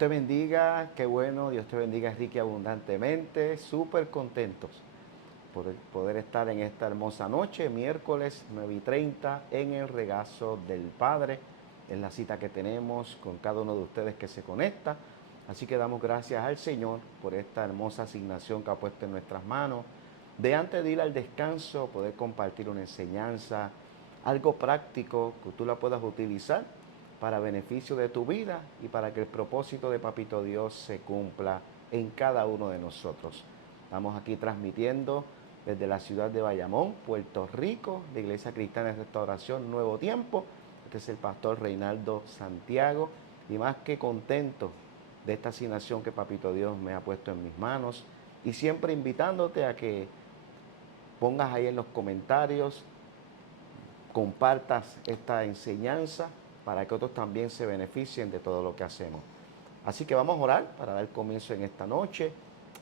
te bendiga, qué bueno, Dios te bendiga rica y abundantemente, súper contentos por poder estar en esta hermosa noche, miércoles 9:30, en el regazo del Padre, en la cita que tenemos con cada uno de ustedes que se conecta. Así que damos gracias al Señor por esta hermosa asignación que ha puesto en nuestras manos, de antes de ir al descanso, poder compartir una enseñanza, algo práctico que tú la puedas utilizar para beneficio de tu vida y para que el propósito de Papito Dios se cumpla en cada uno de nosotros. Estamos aquí transmitiendo desde la ciudad de Bayamón, Puerto Rico, de Iglesia Cristiana de Restauración Nuevo Tiempo. Este es el pastor Reinaldo Santiago y más que contento de esta asignación que Papito Dios me ha puesto en mis manos y siempre invitándote a que pongas ahí en los comentarios, compartas esta enseñanza para que otros también se beneficien de todo lo que hacemos. Así que vamos a orar para dar comienzo en esta noche.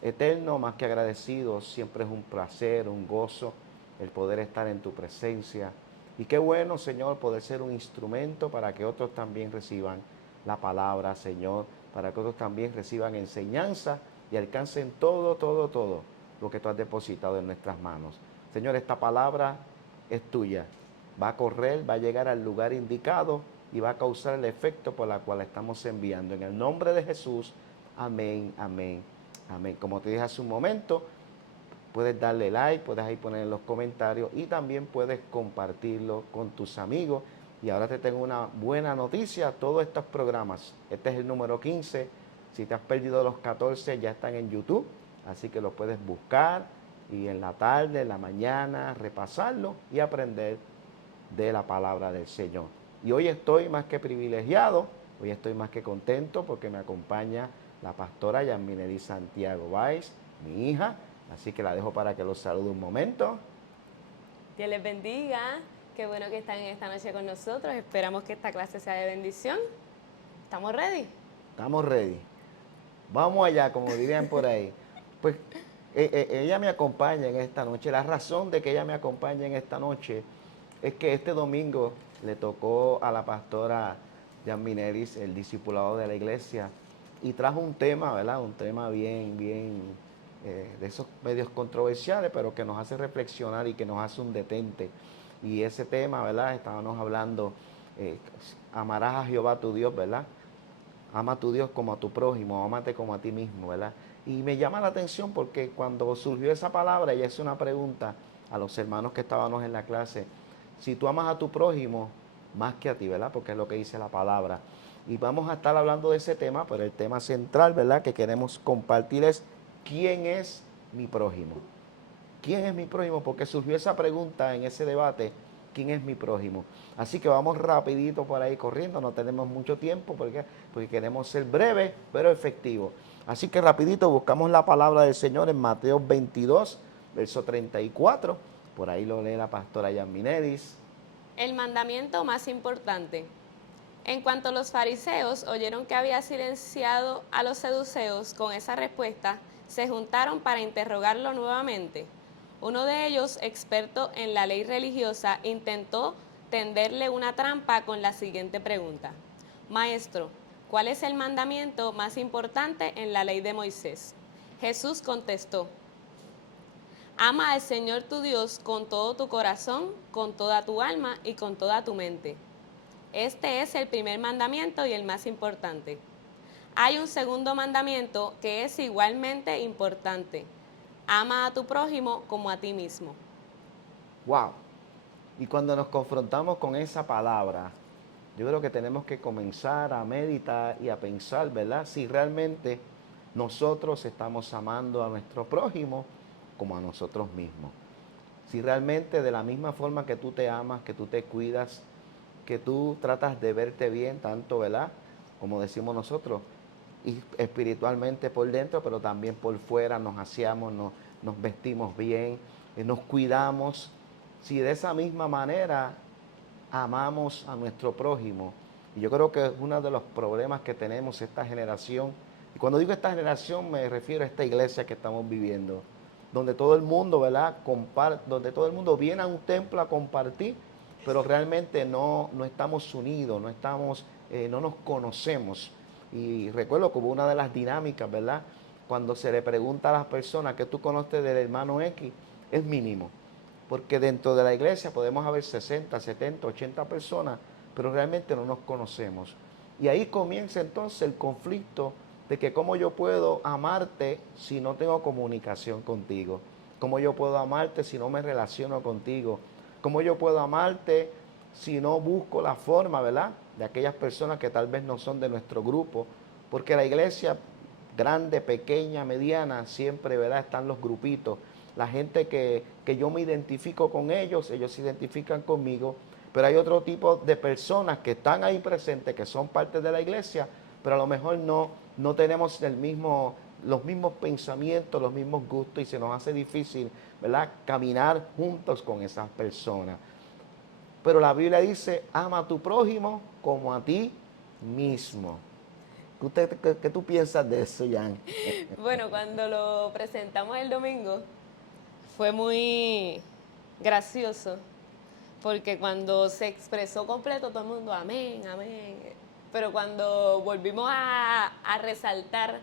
Eterno, más que agradecido, siempre es un placer, un gozo el poder estar en tu presencia. Y qué bueno, Señor, poder ser un instrumento para que otros también reciban la palabra, Señor, para que otros también reciban enseñanza y alcancen todo lo que tú has depositado en nuestras manos. Señor, esta palabra es tuya. Va a correr, va a llegar al lugar indicado y va a causar el efecto por el cual estamos enviando. En el nombre de Jesús, amén, amén, amén. Como te dije hace un momento, puedes darle like, puedes ahí poner en los comentarios y también puedes compartirlo con tus amigos. Y ahora te tengo una buena noticia, todos estos programas, este es el número 15, si te has perdido los 14 ya están en YouTube, así que los puedes buscar y en la tarde, en la mañana, repasarlo y aprender de la palabra del Señor. Y hoy estoy más que privilegiado, hoy estoy más que contento porque me acompaña la pastora Yanmineri Santiago Báez, mi hija, así que la dejo para que los salude un momento. Dios les bendiga. Qué bueno que están en esta noche con nosotros. Esperamos que esta clase sea de bendición. ¿Estamos ready? Estamos ready. Vamos allá, como dirían por ahí. Pues ella me acompaña en esta noche. La razón de que ella me acompañe en esta noche es que este domingo le tocó a la pastora Jan Mineris el discipulado de la iglesia y trajo un tema, ¿verdad? Un tema bien de esos medios controversiales, pero que nos hace reflexionar y que nos hace un detente. Y ese tema, ¿verdad? Estábamos hablando, amarás a Jehová tu Dios, ¿verdad? Ama a tu Dios como a tu prójimo, ámate como a ti mismo, ¿verdad? Y me llama la atención porque cuando surgió esa palabra, ella hizo una pregunta a los hermanos que estábamos en la clase, si tú amas a tu prójimo más que a ti, ¿verdad? Porque es lo que dice la palabra. Y vamos a estar hablando de ese tema, pero el tema central, ¿verdad? Que queremos compartir es, ¿quién es mi prójimo? ¿Quién es mi prójimo? Porque surgió esa pregunta en ese debate, ¿quién es mi prójimo? Así que vamos rapidito por ahí corriendo, no tenemos mucho tiempo porque queremos ser breves pero efectivos. Así que rapidito buscamos la palabra del Señor en Mateo 22, verso 34. Por ahí lo lee la pastora Yanminedis. El mandamiento más importante. En cuanto los fariseos oyeron que había silenciado a los seduceos con esa respuesta, se juntaron para interrogarlo nuevamente. Uno de ellos, experto en la ley religiosa, intentó tenderle una trampa con la siguiente pregunta. Maestro, ¿cuál es el mandamiento más importante en la ley de Moisés? Jesús contestó, ama al Señor tu Dios con todo tu corazón, con toda tu alma y con toda tu mente. Este es el primer mandamiento y el más importante. Hay un segundo mandamiento que es igualmente importante. Ama a tu prójimo como a ti mismo. ¡Wow! Y cuando nos confrontamos con esa palabra, yo creo que tenemos que comenzar a meditar y a pensar, ¿verdad? Si realmente nosotros estamos amando a nuestro prójimo como a nosotros mismos. Si realmente de la misma forma que tú te amas, que tú te cuidas, que tú tratas de verte bien, tanto, ¿verdad? Como decimos nosotros, y espiritualmente por dentro, pero también por fuera nos aseamos, nos vestimos bien, nos cuidamos. Si de esa misma manera amamos a nuestro prójimo, y yo creo que es uno de los problemas que tenemos esta generación, y cuando digo esta generación me refiero a esta iglesia que estamos viviendo, donde todo el mundo, ¿verdad? Donde todo el mundo viene a un templo a compartir, pero realmente no estamos unidos, no nos conocemos. Y recuerdo como una de las dinámicas, ¿verdad? Cuando se le pregunta a las personas que tú conoces del hermano X, es mínimo. Porque dentro de la iglesia podemos haber 60, 70, 80 personas, pero realmente no nos conocemos. Y ahí comienza entonces el conflicto de que cómo yo puedo amarte si no tengo comunicación contigo. Cómo yo puedo amarte si no me relaciono contigo. Cómo yo puedo amarte si no busco la forma, ¿verdad? De aquellas personas que tal vez no son de nuestro grupo. Porque la iglesia, grande, pequeña, mediana, siempre, ¿verdad? Están los grupitos. La gente que yo me identifico con ellos, ellos se identifican conmigo, pero hay otro tipo de personas que están ahí presentes, que son parte de la iglesia, pero a lo mejor no tenemos los mismos pensamientos, los mismos gustos y se nos hace difícil, ¿verdad?, caminar juntos con esas personas. Pero la Biblia dice, ama a tu prójimo como a ti mismo. ¿Qué tú piensas de eso, Jan? Bueno, cuando lo presentamos el domingo fue muy gracioso, porque cuando se expresó completo todo el mundo, amén, amén. Pero cuando volvimos a resaltar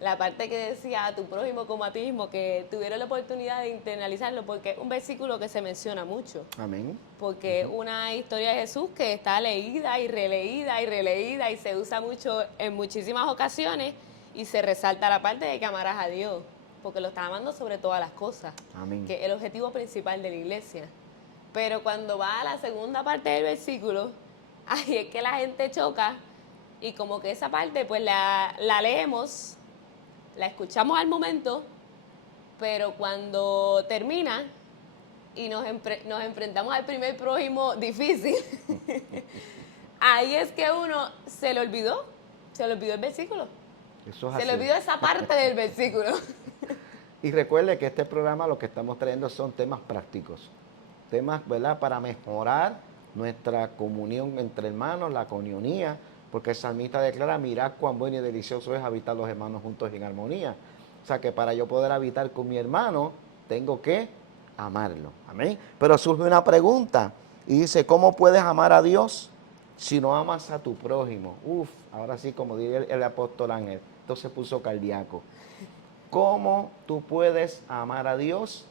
la parte que decía a tu prójimo como a ti mismo, que tuvieron la oportunidad de internalizarlo, porque es un versículo que se menciona mucho. Amén. Porque es una historia de Jesús que está leída y releída y releída y se usa mucho en muchísimas ocasiones y se resalta la parte de que amarás a Dios, porque lo está amando sobre todas las cosas, Amén. que es el objetivo principal de la iglesia. Pero cuando va a la segunda parte del versículo, ahí es que la gente choca y como que esa parte pues la leemos, la escuchamos al momento, pero cuando termina y nos enfrentamos al primer prójimo difícil, ahí es que uno se le olvidó el versículo. Eso es Se así. le olvidó esa parte del versículo. Y recuerde que este programa lo que estamos trayendo son temas prácticos, temas, ¿verdad?, para mejorar nuestra comunión entre hermanos, la coinonía, porque el salmista declara, mirad cuán bueno y delicioso es habitar los hermanos juntos en armonía. O sea que para yo poder habitar con mi hermano, tengo que amarlo. Amén. Pero surge una pregunta y dice, ¿cómo puedes amar a Dios si no amas a tu prójimo? Uf, ahora sí, como diría el apóstol Ángel, esto se puso cardíaco. ¿Cómo tú puedes amar a Dios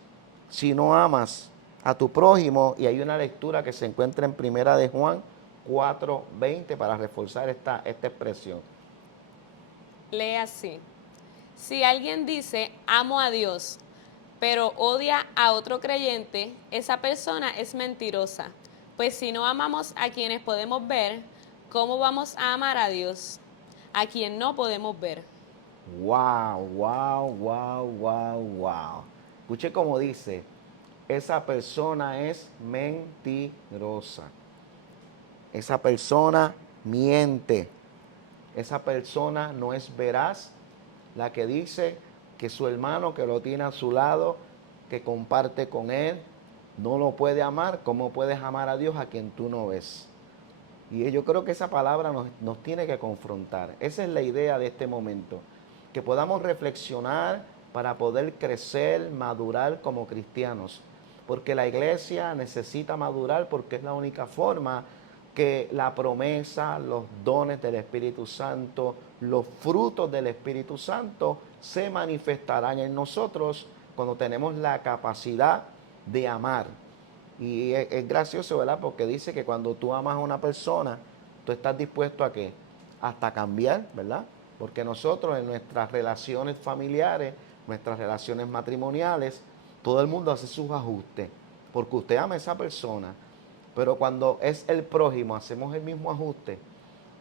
si no amas a tu prójimo? Y hay una lectura que se encuentra en Primera de Juan 4:20 para reforzar esta expresión. Lee así. Si alguien dice, amo a Dios, pero odia a otro creyente, esa persona es mentirosa. Pues si no amamos a quienes podemos ver, ¿cómo vamos a amar a Dios, a quien no podemos ver? Wow, wow, wow, wow, wow. Escuche cómo dice, esa persona es mentirosa. Esa persona miente. Esa persona no es veraz, la que dice que su hermano que lo tiene a su lado, que comparte con él, no lo puede amar. ¿Cómo puedes amar a Dios a quien tú no ves? Y yo creo que esa palabra nos tiene que confrontar. Esa es la idea de este momento. Que podamos reflexionar para poder crecer, madurar como cristianos. Porque la iglesia necesita madurar porque es la única forma que la promesa, los dones del Espíritu Santo, los frutos del Espíritu Santo se manifestarán en nosotros cuando tenemos la capacidad de amar. Y es gracioso, ¿verdad? Porque dice que cuando tú amas a una persona, tú estás dispuesto a qué? Hasta cambiar, ¿verdad? Porque nosotros en nuestras relaciones familiares, nuestras relaciones matrimoniales, todo el mundo hace sus ajustes, porque usted ama a esa persona. Pero cuando es el prójimo, hacemos el mismo ajuste.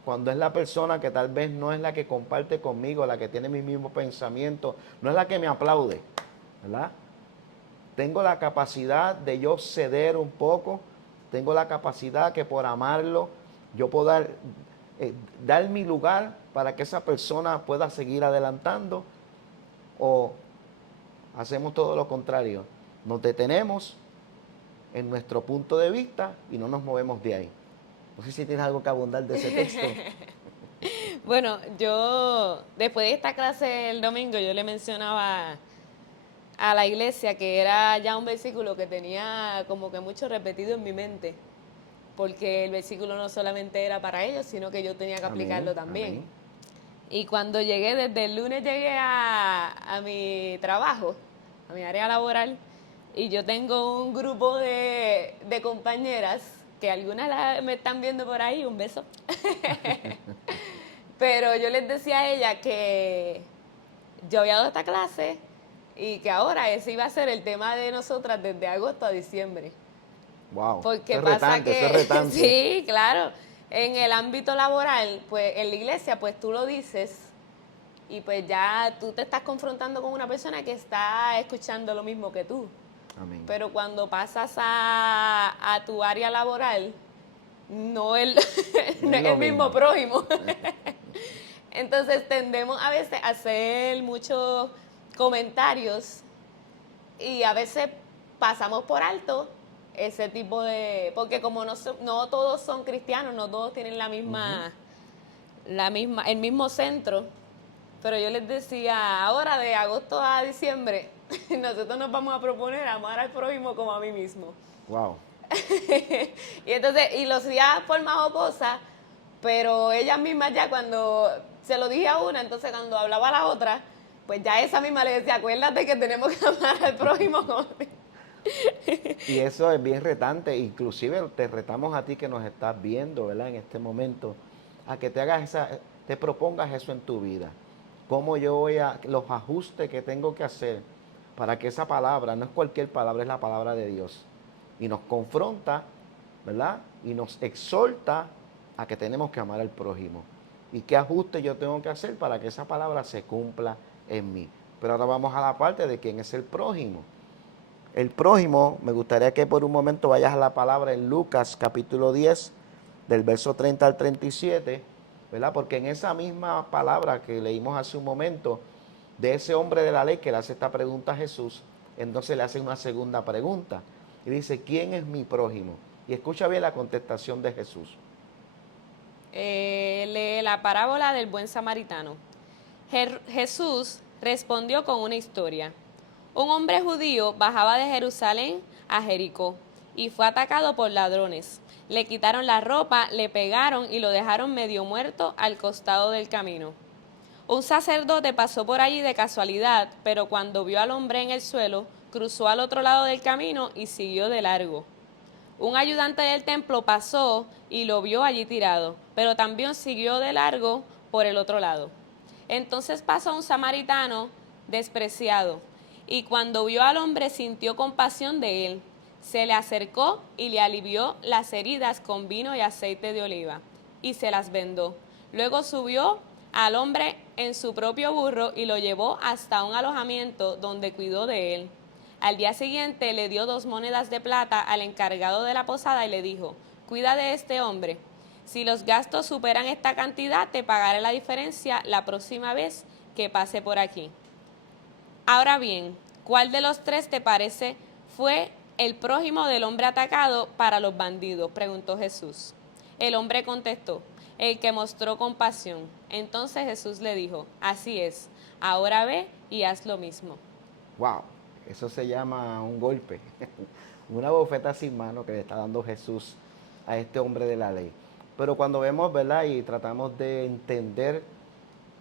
Cuando es la persona que tal vez no es la que comparte conmigo, la que tiene mis mismos pensamientos, no es la que me aplaude, ¿verdad? Tengo la capacidad de yo ceder un poco, tengo la capacidad que por amarlo yo puedo dar mi lugar para que esa persona pueda seguir adelantando, o hacemos todo lo contrario, nos detenemos en nuestro punto de vista y no nos movemos de ahí. No sé si tienes algo que abundar de ese texto. Bueno, yo después de esta clase el domingo yo le mencionaba a la iglesia que era ya un versículo que tenía como que mucho repetido en mi mente, porque el versículo no solamente era para ellos, sino que yo tenía que Amén, aplicarlo también. amén. Y cuando llegué, desde el lunes llegué a mi trabajo, a mi área laboral, y yo tengo un grupo de compañeras, que algunas me están viendo por ahí, un beso. Pero yo les decía a ella que yo había dado esta clase y que ahora ese iba a ser el tema de nosotras desde agosto a diciembre. Wow, Porque eso es pasa retante, eso es que, retante. sí, claro, en el ámbito laboral, pues en la iglesia, pues tú lo dices y pues ya tú te estás confrontando con una persona que está escuchando lo mismo que tú. Amén. Pero cuando pasas a tu área laboral, no el, No no es es lo el mismo mismo. prójimo. Entonces tendemos a veces a hacer muchos comentarios y a veces pasamos por alto ese tipo de... Porque como no todos son cristianos, no todos tienen el mismo centro, pero yo les decía, ahora de agosto a diciembre, nosotros nos vamos a proponer amar al prójimo como a mí mismo. Wow. Y entonces, y lo hacía de forma jocosa, pero ellas mismas ya cuando se lo dije a una, entonces cuando hablaba a la otra, pues ya esa misma le decía, acuérdate que tenemos que amar al prójimo como a mí. Y eso es bien retante, inclusive te retamos a ti que nos estás viendo, ¿verdad? En este momento, a que te propongas eso en tu vida. Cómo yo los ajustes que tengo que hacer para que esa palabra, no es cualquier palabra, es la palabra de Dios. Y nos confronta, ¿verdad? Y nos exhorta a que tenemos que amar al prójimo. Y qué ajuste yo tengo que hacer para que esa palabra se cumpla en mí. Pero ahora vamos a la parte de quién es el prójimo. El prójimo, me gustaría que por un momento vayas a la palabra en Lucas capítulo 10, del verso 30 al 37, ¿verdad? Porque en esa misma palabra que leímos hace un momento, de ese hombre de la ley que le hace esta pregunta a Jesús, entonces le hace una segunda pregunta. Y dice, ¿quién es mi prójimo? Y escucha bien la contestación de Jesús. Lee la parábola del buen samaritano. Jesús respondió con una historia. Un hombre judío bajaba de Jerusalén a Jericó y fue atacado por ladrones. Le quitaron la ropa, le pegaron y lo dejaron medio muerto al costado del camino. Un sacerdote pasó por allí de casualidad, pero cuando vio al hombre en el suelo, cruzó al otro lado del camino y siguió de largo. Un ayudante del templo pasó y lo vio allí tirado, pero también siguió de largo por el otro lado. Entonces pasó un samaritano despreciado, y cuando vio al hombre sintió compasión de él. Se le acercó y le alivió las heridas con vino y aceite de oliva, y se las vendó. Luego subió al hombre en su propio burro y lo llevó hasta un alojamiento donde cuidó de él. Al día siguiente le dio 2 monedas de plata al encargado de la posada y le dijo, cuida de este hombre. Si los gastos superan esta cantidad, te pagaré la diferencia la próxima vez que pase por aquí. Ahora bien, ¿cuál de los 3 te parece fue el prójimo del hombre atacado para los bandidos?, preguntó Jesús. El hombre contestó, el que mostró compasión. Entonces Jesús le dijo, así es, ahora ve y haz lo mismo. Wow, eso se llama un golpe, una bofeta sin mano que le está dando Jesús a este hombre de la ley. Pero cuando vemos, ¿verdad? Y tratamos de entender,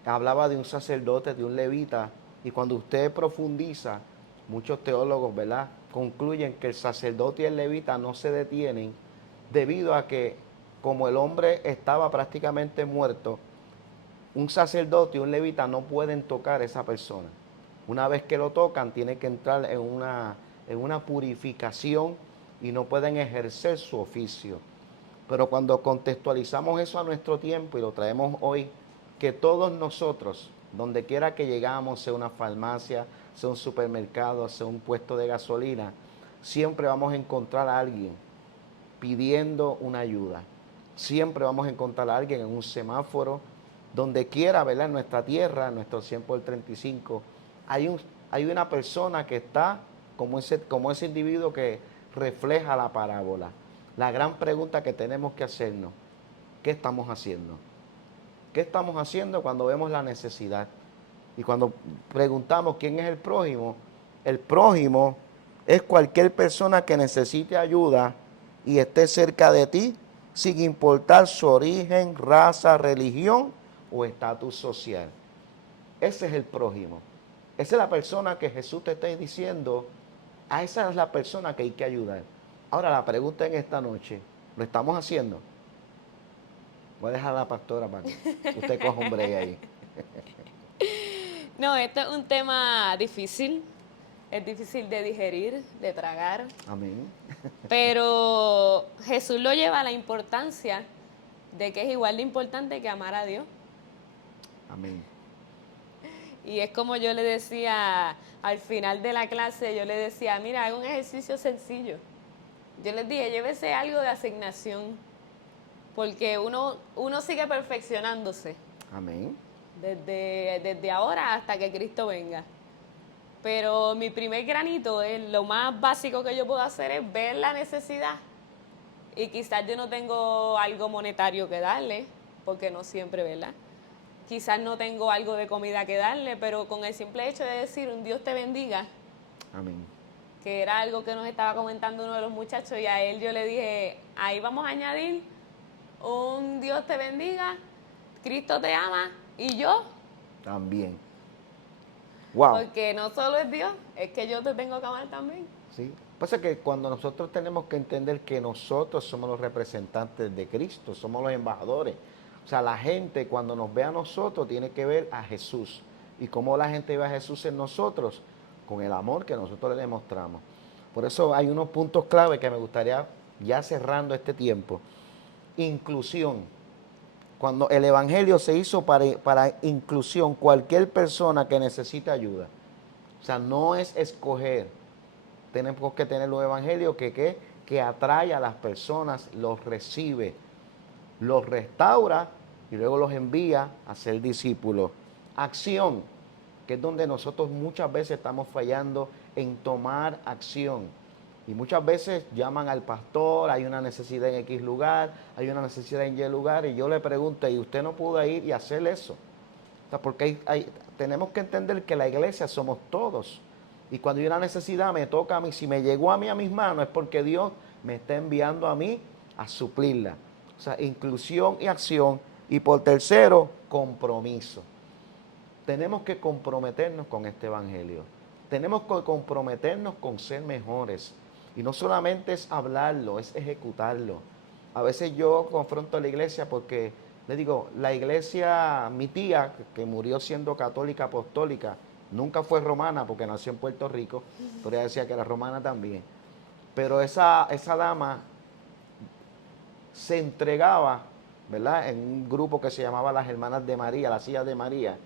hablaba de un sacerdote, de un levita, y cuando usted profundiza, muchos teólogos, ¿verdad?, concluyen que el sacerdote y el levita no se detienen debido a que como el hombre estaba prácticamente muerto, un sacerdote y un levita no pueden tocar a esa persona. Una vez que lo tocan, tiene que entrar en una purificación y no pueden ejercer su oficio. Pero cuando contextualizamos eso a nuestro tiempo y lo traemos hoy, que todos nosotros, donde quiera que llegamos, sea una farmacia, sea un supermercado, sea un puesto de gasolina, siempre vamos a encontrar a alguien pidiendo una ayuda. Siempre vamos a encontrar a alguien en un semáforo, donde quiera, ¿verdad? En nuestra tierra, en nuestro 100x35, hay una persona que está como ese individuo que refleja la parábola. La gran pregunta que tenemos que hacernos, ¿qué estamos haciendo? ¿Qué estamos haciendo cuando vemos la necesidad? Y cuando preguntamos quién es el prójimo es cualquier persona que necesite ayuda y esté cerca de ti, sin importar su origen, raza, religión o estatus social. Ese es el prójimo. Esa es la persona que Jesús te está diciendo, a esa es la persona que hay que ayudar. Ahora la pregunta en esta noche, ¿lo estamos haciendo? Voy a dejar a la pastora para que usted coja un break ahí. No, esto es un tema difícil, es difícil de digerir, de tragar, Amén. pero Jesús lo lleva a la importancia de que es igual de importante que amar a Dios. Amén. Y es como yo le decía al final de la clase, yo le decía, mira, haga un ejercicio sencillo. Yo les dije, llévese algo de asignación, porque uno sigue perfeccionándose Amén. desde ahora hasta que Cristo venga. Pero mi primer granito, lo más básico que yo puedo hacer es ver la necesidad. Y quizás yo no tengo algo monetario que darle, porque no siempre, ¿verdad? Quizás no tengo algo de comida que darle, pero con el simple hecho de decir un Dios te bendiga, Amén. que era algo que nos estaba comentando uno de los muchachos, y a él yo le dije, ahí vamos a añadir un Dios te bendiga, Cristo te ama y yo, También. Wow. porque no solo es Dios, es que yo te tengo que amar también. ¿Sí? Pasa que cuando nosotros tenemos que entender que nosotros somos los representantes de Cristo, somos los embajadores. O sea, la gente cuando nos ve a nosotros tiene que ver a Jesús. ¿Y cómo la gente ve a Jesús en nosotros? Con el amor que nosotros le demostramos. Por eso hay unos puntos clave que me gustaría, ya cerrando este tiempo. Inclusión. Cuando el Evangelio se hizo para inclusión, cualquier persona que necesite ayuda. O sea, no es escoger. Tenemos que tener un evangelio que atrae a las personas, los recibe, los restaura y luego los envía a ser discípulos. Acción, que es donde nosotros muchas veces estamos fallando en tomar acción. Y muchas veces llaman al pastor, hay una necesidad en X lugar, hay una necesidad en Y lugar, y yo le pregunto, ¿y usted no pudo ir y hacer eso? O sea, porque tenemos que entender que la iglesia somos todos. Y cuando hay una necesidad me toca a mí. Si me llegó a mí a mis manos es porque Dios me está enviando a mí a suplirla. O sea, inclusión y acción. Y por tercero, compromiso. Tenemos que comprometernos con este evangelio. Tenemos que comprometernos con ser mejores. Y no solamente es hablarlo, es ejecutarlo. A veces yo confronto a la iglesia porque le digo, la iglesia, mi tía, que murió siendo católica apostólica, nunca fue romana porque nació en Puerto Rico, pero ella decía que era romana también. Pero esa dama se entregaba, ¿verdad?, en un grupo que se llamaba las Hermanas de María, las Hijas de María,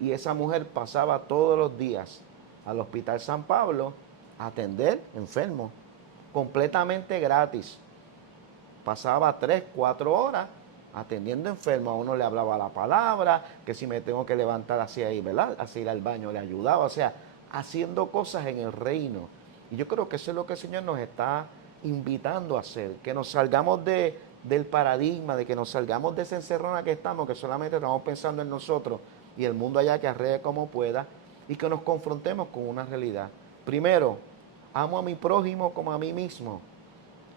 y esa mujer pasaba todos los días al Hospital San Pablo a atender enfermos, completamente gratis. Pasaba 3, 4 horas atendiendo enfermos. A uno le hablaba la palabra, que si me tengo que levantar así ahí, ¿verdad?, así ir al baño le ayudaba, o sea, haciendo cosas en el reino. Y yo creo que eso es lo que el Señor nos está invitando a hacer, que nos salgamos del paradigma, de que nos salgamos de esa encerrona que estamos, que solamente estamos pensando en nosotros y el mundo allá que arregle como pueda, y que nos confrontemos con una realidad. Primero, amo a mi prójimo como a mí mismo.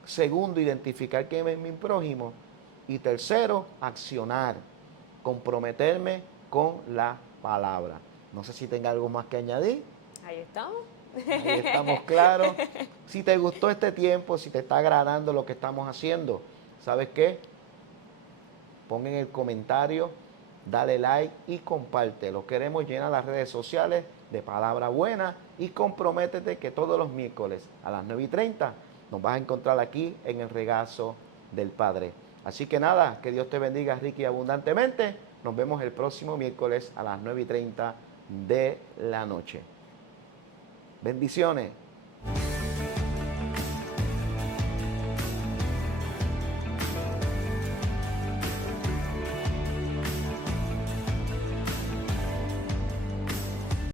Segundo, identificar quién es mi prójimo. Y tercero, accionar, comprometerme con la palabra. No sé si tenga algo más que añadir. Ahí estamos. Ahí estamos claros. Si te gustó este tiempo, si te está agradando lo que estamos haciendo, ¿sabes qué? Pon en el comentario, dale like y compártelo. Queremos llenar las redes sociales de palabra buena y comprométete que todos los miércoles a las 9:30 nos vas a encontrar aquí en el regazo del Padre. Así que nada, que Dios te bendiga rica y abundantemente. Nos vemos el próximo miércoles a las 9:30 de la noche. Bendiciones.